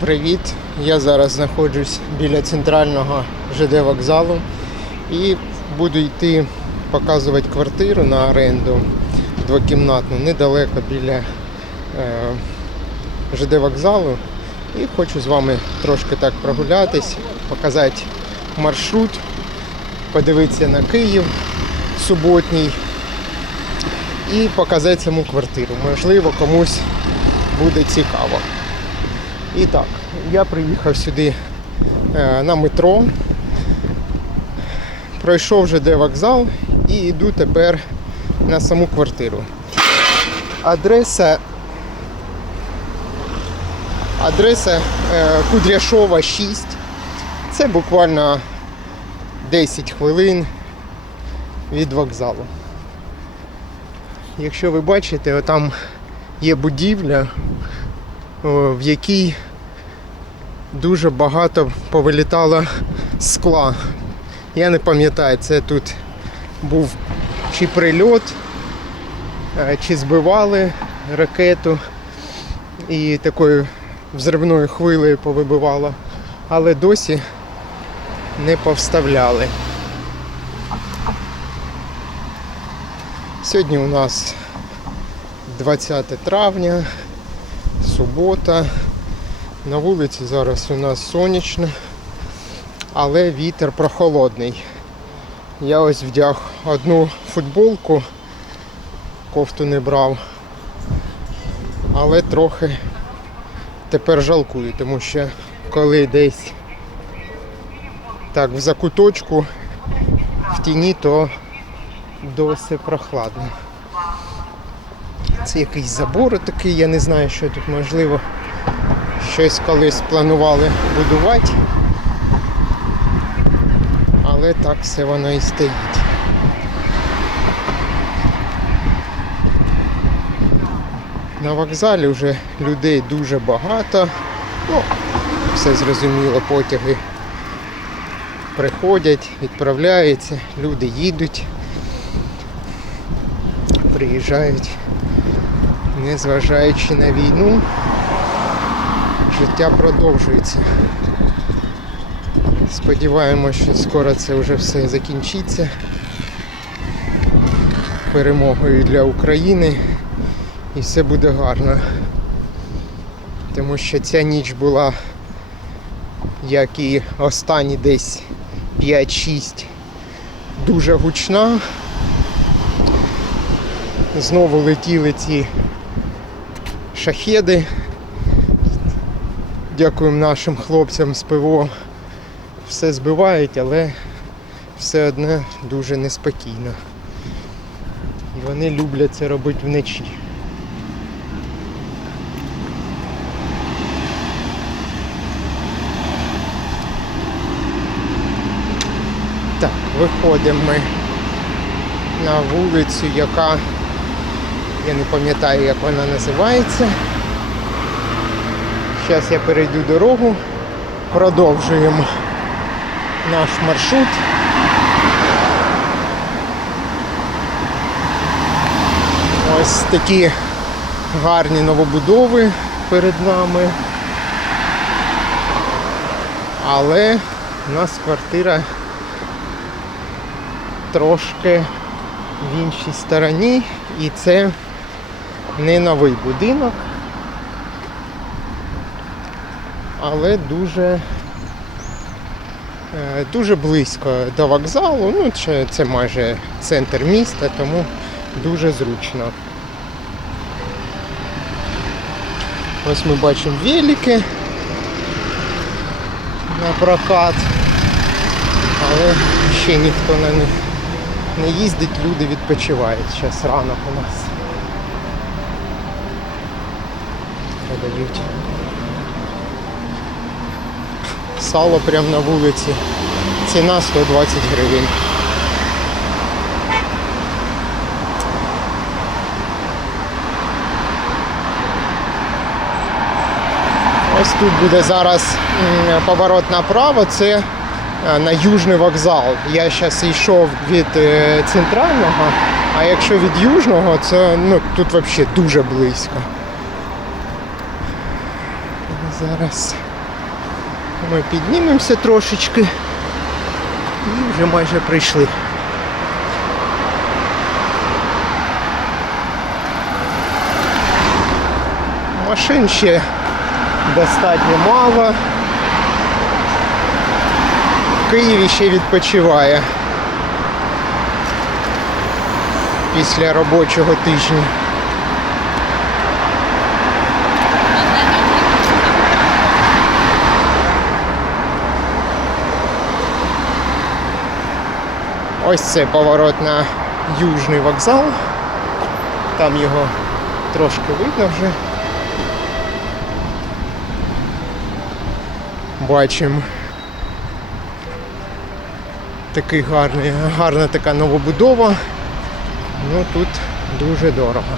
Привіт! Я зараз знаходжусь біля центрального ЖД вокзалу і буду йти показувати квартиру на оренду двокімнатну недалеко біля е, ЖД вокзалу. І хочу з вами трошки так прогулятись, показати маршрут, подивитися на Київ суботній і показати саму квартиру. Можливо, комусь буде цікаво. І так, я приїхав сюди е, на метро, пройшов вже де вокзал і йду тепер на саму квартиру. Адреса. Адреса е, Кудряшова 6. Це буквально 10 хвилин від вокзалу. Якщо ви бачите, отам є будівля, в якій дуже багато повилітало скла. Я не пам'ятаю, це тут був чи прильот, е, чи збивали ракету і такою взривною хвилею повибивало, але досі не повставляли. Сьогодні у нас 20 травня, субота. На вулиці зараз у нас сонячно, але вітер прохолодний. Я ось вдяг одну футболку, кофту не брав, але трохи тепер жалкую, тому що коли десь так в закуточку в тіні, то досить прохладно. Це якийсь забор такий, я не знаю, що тут можливо щось колись планували будувати. Але так все воно і стоїть. На вокзалі вже людей дуже багато. Ну, все зрозуміло, потяги приходять, відправляються, люди їдуть, приїжджають, незважаючи на війну життя продовжується. Сподіваємося, що скоро це вже все закінчиться перемогою для України і все буде гарно. Тому що ця ніч була, як і останні десь 5-6, дуже гучна. Знову летіли ці шахеди. Дякуємо нашим хлопцям з ПВО. Все збивають, але все одно дуже неспокійно. І вони люблять це робити вночі. Так, виходимо ми на вулицю, яка я не пам'ятаю, як вона називається. Зараз я перейду дорогу, продовжуємо наш маршрут. Ось такі гарні новобудови перед нами. Але у нас квартира трошки в іншій стороні і це не новий будинок. Але дуже е, дуже близько до вокзалу. Ну, це, майже центр міста, тому дуже зручно. Ось ми бачимо велики на прокат, але ще ніхто на них не їздить, люди відпочивають. Зараз ранок у нас. Продають. Сало прямо на вулиці. Ціна 120 гривень. Ось тут буде зараз поворот направо, це е, на Южний вокзал. Я зараз йшов від е, центрального, а якщо від Южного, це ну, тут взагалі дуже близько. Зараз Ми піднімемося трошечки і вже майже прийшли. Машин ще достатньо мало. В Києві ще відпочиває після робочого тижня. Ось це поворот на Южний вокзал. Там його трошки видно вже. Бачимо такий гарний, гарна така новобудова. Ну тут дуже дорого.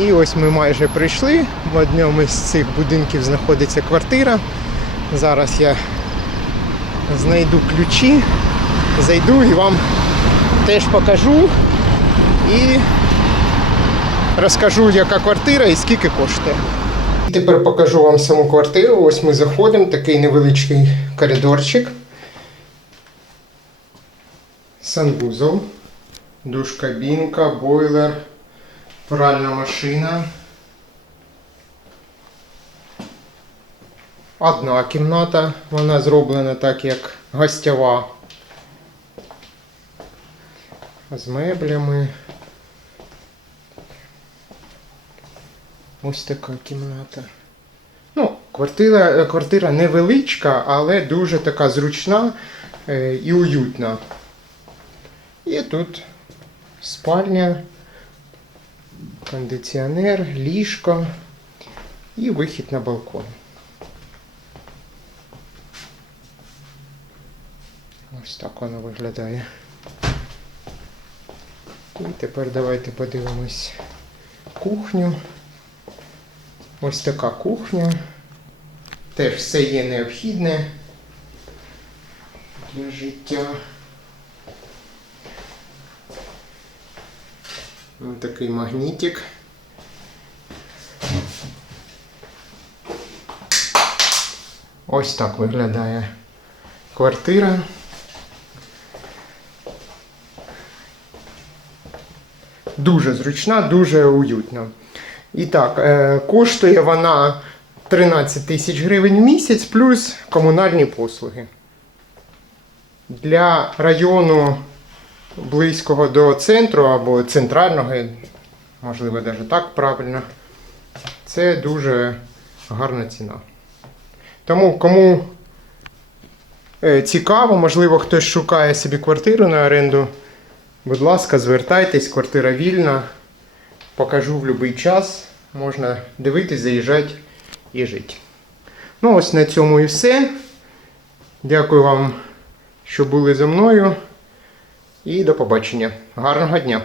І ось ми майже прийшли. В одному з цих будинків знаходиться квартира. Зараз я знайду ключі, зайду і вам теж покажу і розкажу, яка квартира і скільки коштує. Тепер покажу вам саму квартиру. Ось ми заходимо, такий невеличкий коридорчик. Санвузол, душ-кабінка, бойлер, пральна машина. Одна кімната, вона зроблена так, як гостьова. З меблями. Ось така кімната. Ну, квартира, квартира невеличка, але дуже така зручна е, і уютна. І тут спальня, кондиціонер, ліжко і вихід на балкон. Ось так воно виглядає. І тепер давайте подивимось кухню. Ось така кухня. Теж все є необхідне для життя. Ось такий магнітик. Ось так виглядає квартира. Дуже зручна, дуже уютна. І так, е, коштує вона 13 тисяч гривень в місяць плюс комунальні послуги. Для району близького до центру або центрального, можливо, навіть так правильно, це дуже гарна ціна. Тому кому е, цікаво, можливо, хтось шукає собі квартиру на оренду, будь ласка, звертайтесь, квартира вільна. Покажу в будь-який час. Можна дивитись, заїжджати і жити. Ну, ось на цьому і все. Дякую вам, що були зі мною. І до побачення. Гарного дня!